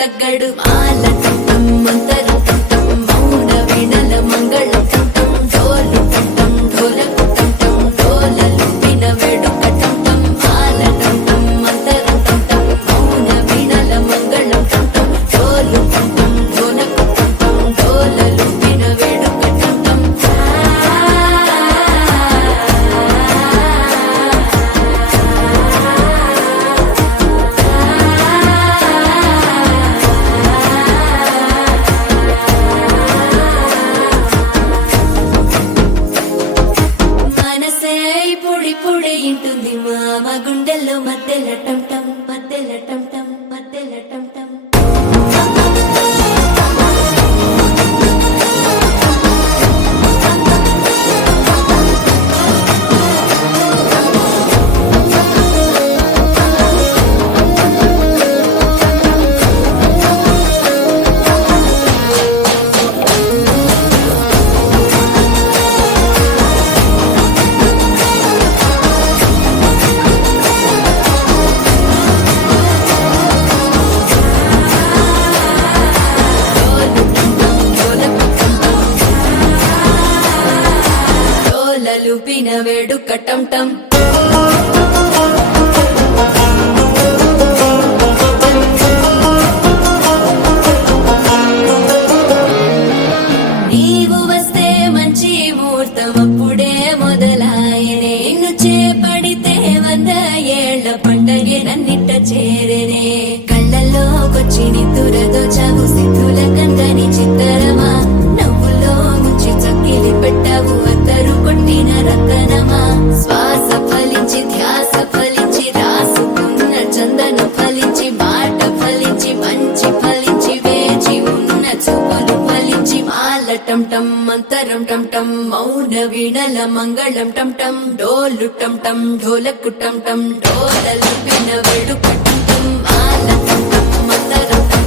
తగ్గడు మాల టం మంతరం టం మౌన వీణల మంగళం టం డోలు టం ఢోలకు టం డోలలు విన వేడుక టం మాల టం మంతరం టం మౌన వీణల మంగళం టం డోలు టం ఢోలకు టం డోలలు విన వేడుక టం మనసే పొడి పొడి ఇంటుంది మామ గుండెల్లో మధ్యల టం టం మధ్యల టం టం మధ్యల టం టం డోలలు పిన వేడుక టం టం నీవు వస్తే మంచి ముహూర్తం అప్పుడే మొదలాయనే నిన్ను చేపడితే 100 ఏళ్ల పండగే నన్నిట్ట చేరేనే కళ్ళల్లోకొచ్చి నిద్దురదోచావు సిద్ధుల కందని చిత్తరమా నవ్వులో ముంచి చక్కిలి పెట్టావు అద్దరు కొట్టిన రతనమా శ్వాస ఫలించి ధ్యాస ఫలించి రాసుకున్న చందన ఫలించి మాట ఫలించి మంచి ఫలించి వేచి ఉన్న చూపులు ఫలించి మాల టం టం మంతరం టం టం మౌన వీణల మంగళం టం టం డోలు టం టం ఢోలకు టం టం డోలలు విన వేడుక టం టం మాల టం టం మంతరం టం